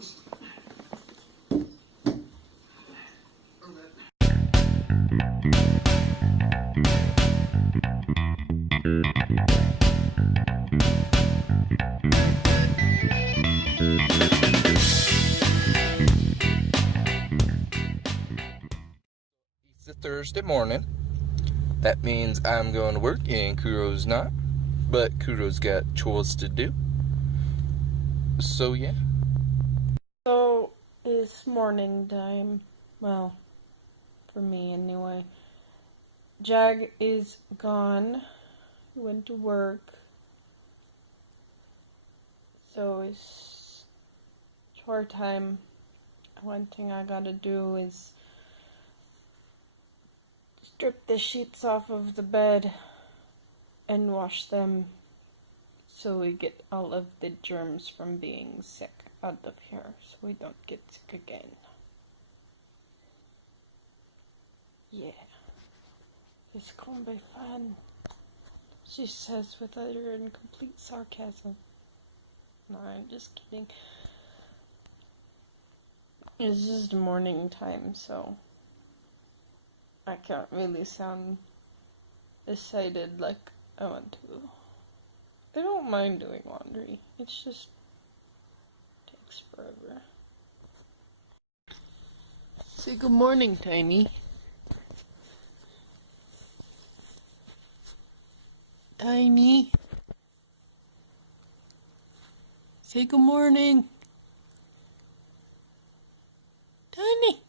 It's a Thursday morning. That means I'm going to work and Kuro's not. But Kuro's got chores to do. So yeah. So it's morning time. Well, for me anyway. Jag is gone. He went to work. So it's chore time. One thing I gotta do is strip the sheets off of the bed and wash them so we get all of the germs from being sick out of here so we don't get sick again. Yeah. It's gonna be fun, she says with utter and complete sarcasm. No, I'm just kidding. It's just morning time, so I can't really sound excited like I want to. I don't mind doing laundry. It's just takes forever. Say good morning, Tiny. Tiny. Say good morning. Tiny.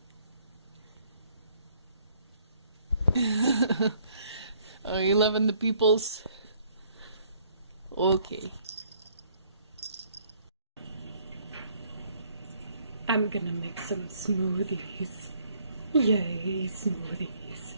Are you loving the peoples? Okay. I'm gonna make some smoothies. Yay, smoothies.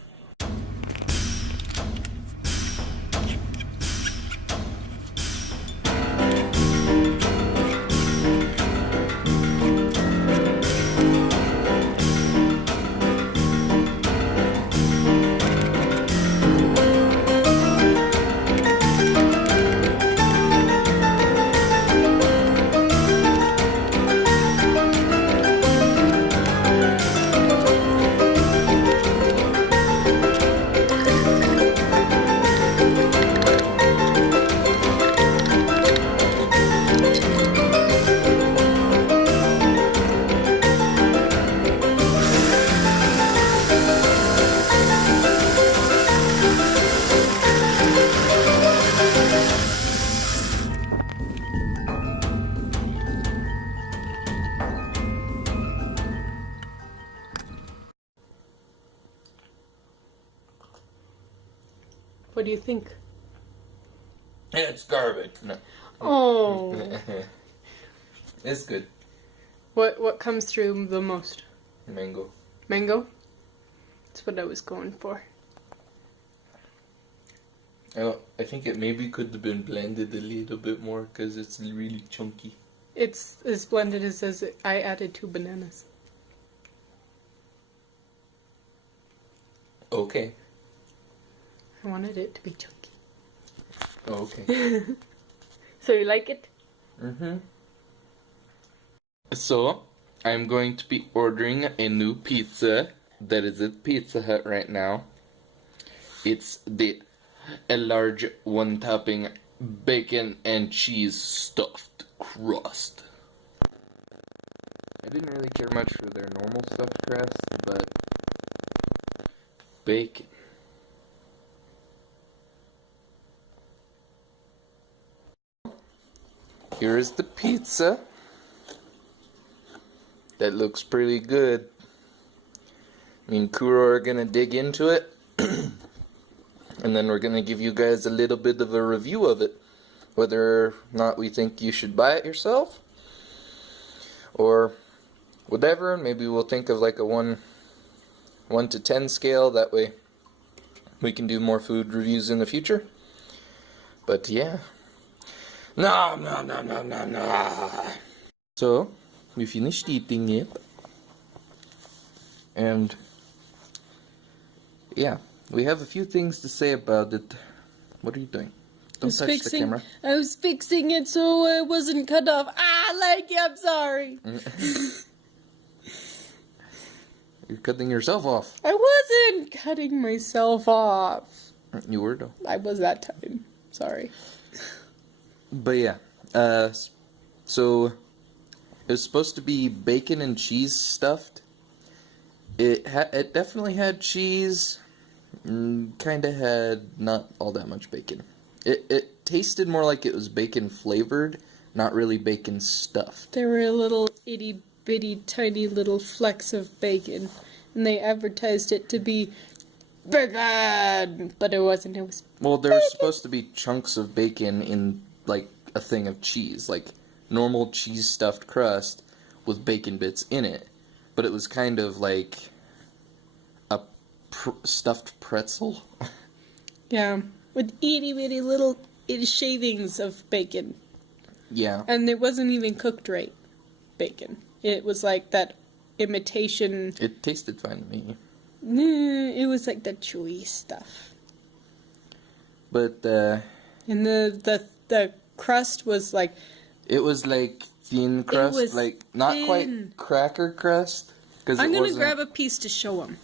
What do you think? It's garbage. No. Oh. It's good. What comes through the most? Mango. Mango? That's what I was going for. I think it maybe could have been blended a little bit more because it's really chunky. It's as blended as I added 2 bananas. Okay. I wanted it to be chunky. Oh, okay. So you like it? Mm-hmm. So, I'm going to be ordering a new pizza that is at Pizza Hut right now. It's a large 1-topping bacon and cheese stuffed crust. I didn't really care much for their normal stuffed crust, but bacon. Here is the pizza. That looks pretty good. Me and Kuro are gonna dig into it. And then we're gonna give you guys a little bit of a review of it. Whether or not we think you should buy it yourself. Or whatever. Maybe we'll think of like a 1 to 10 scale. That way we can do more food reviews in the future. But yeah. No. So, we finished eating it. And, yeah, we have a few things to say about it. What are you doing? Don't touch the camera. I was fixing it so it wasn't cut off. Ah, like you. I'm sorry. You're cutting yourself off. I wasn't cutting myself off. You were, though. I was that time. Sorry. But yeah, so it was supposed to be bacon and cheese stuffed. It definitely had cheese. Kind of had not all that much bacon. It tasted more like it was bacon flavored, not really bacon stuffed. There were little itty bitty tiny little flecks of bacon, and they advertised it to be bacon, but it wasn't. It was Well, there was supposed to be chunks of bacon in like a thing of cheese, like normal cheese stuffed crust with bacon bits in it, but it was kind of like a stuffed pretzel. Yeah, with itty bitty little itty shavings of bacon. Yeah. And it wasn't even cooked right bacon. It was like that imitation. It tasted fine to me. It was like the chewy stuff. But And the crust was like. it was like thin crust, was like not thin. quite cracker crust. I'm gonna grab a piece to show them.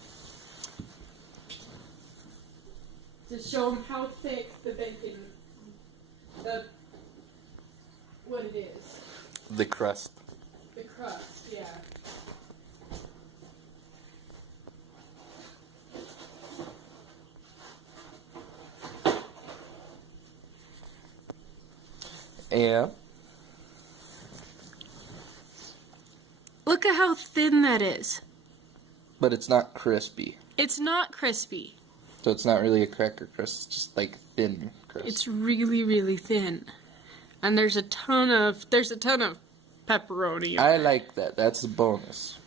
To show them how thick the bacon, what it is. the crust. The crust, yeah. Yeah. Look at how thin that is. But it's not crispy. It's not crispy. So it's not really a cracker crust, it's just like thin crust. It's really, really thin. And there's a ton of pepperoni. I like that. That's a bonus.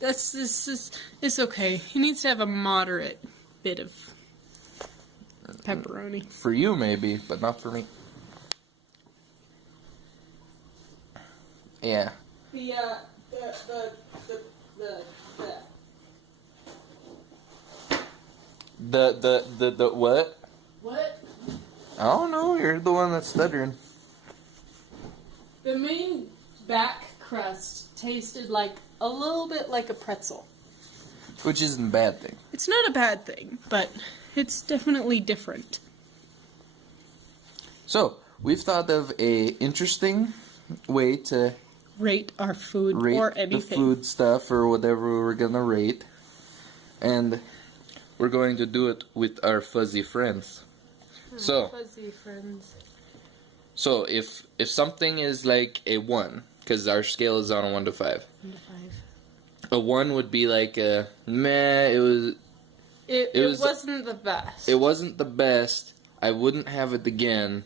It's okay. He needs to have a moderate bit of pepperoni. For you maybe, but not for me. Yeah. The what? What? I don't know, you're the one that's stuttering. The main back crust tasted like a little bit like a pretzel. Which isn't a bad thing. It's not a bad thing, but it's definitely different. So, we've thought of a interesting way to Rate our food rate or the anything. food stuff or whatever we're gonna rate. And we're going to do it with our fuzzy friends. So, Fuzzy friends. so if something is like a 1, because our scale is on a 1 to 5. 1 to 5. A 1 would be like a meh, It wasn't the best. it wasn't the best. I wouldn't have it again,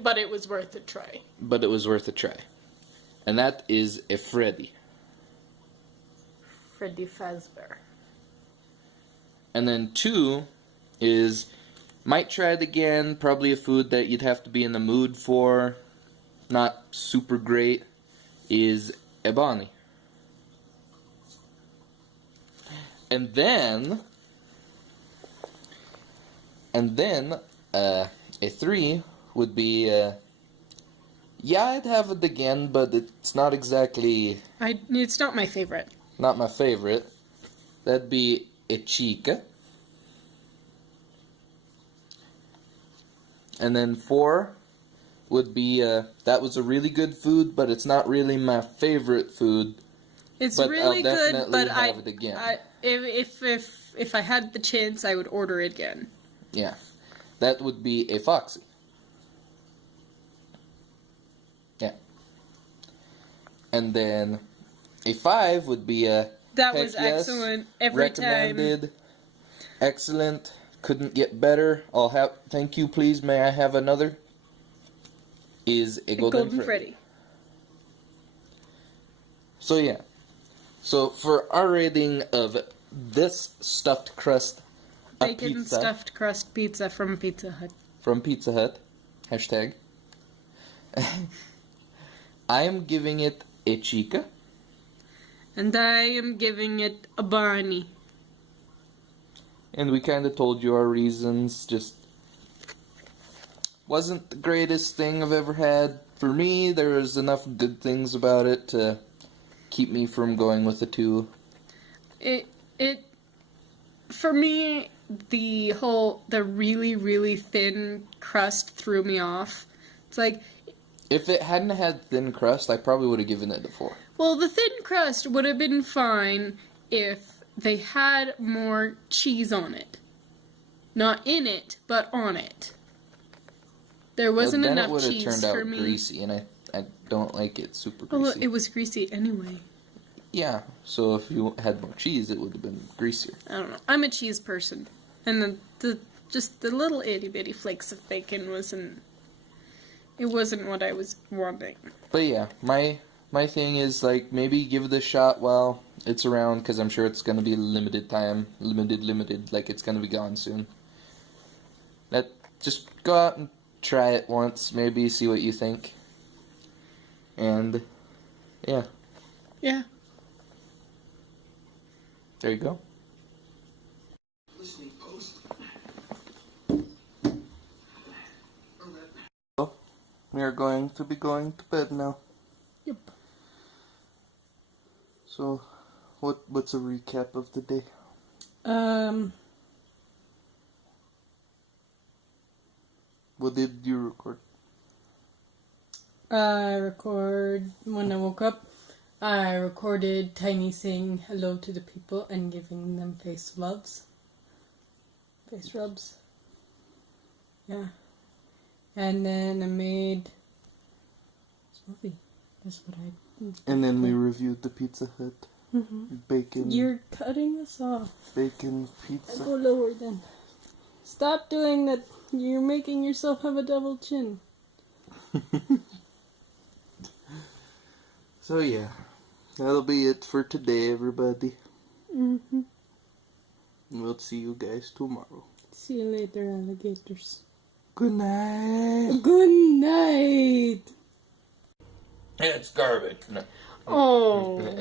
But it was worth a try. but it was worth a try. And that is a Freddy. Freddy Fazbear. And then 2 is might try it again, probably a food that you'd have to be in the mood for, not super great, is Ebony. And then a 3 would be yeah, I'd have it again, but it's not exactly It's not my favorite. not my favorite. That'd be a Chica. And then 4 would be that was a really good food, but it's not really my favorite food. It's But really I'll good, definitely but have it again. if I had the chance, I would order it again. Yeah, that would be a Foxy. Yeah. And then a 5 would be a That heck was yes, excellent every time. recommended, excellent, couldn't get better. I'll have, thank you, please. May I have another? Is a Golden Freddy. So yeah. So for our rating of this stuffed crust, a Bacon pizza stuffed crust pizza from Pizza Hut. from Pizza Hut, hashtag. I am giving it a Chica. And I am giving it a Barney. And we kind of told you our reasons. Just wasn't the greatest thing I've ever had. for me, there was enough good things about it to keep me from going with the 2. For me, the really, really thin crust threw me off. It's like, if it hadn't had thin crust, I probably would have given it a 4. well, the thin crust would have been fine if they had more cheese on it. Not in it, but on it. There wasn't enough cheese for me. Then it would have turned out greasy, and I don't like it super greasy. Well, it was greasy anyway. Yeah, so if you had more cheese, it would have been greasier. I don't know. I'm a cheese person. And just the little itty bitty flakes of bacon wasn't what I was wanting. But yeah, my thing is, like, maybe give it a shot while it's around, because I'm sure it's going to be limited time. Limited, like it's going to be gone soon. Just go out and try it once, maybe, see what you think. And, yeah. Yeah. There you go. We are going to be going to bed now. Yep. So, what's a recap of the day? What did you record? When I woke up, I recorded Tiny saying hello to the people and giving them face rubs. Yeah. And then I made smoothie. That's what I did. And then we reviewed the Pizza Hut. Bacon. You're cutting us off. Bacon pizza. Go lower then. Stop doing that. You're making yourself have a double chin. So yeah, that'll be it for today, everybody. We'll see you guys tomorrow. See you later, alligators. Good night. Good night. It's garbage. No. Oh.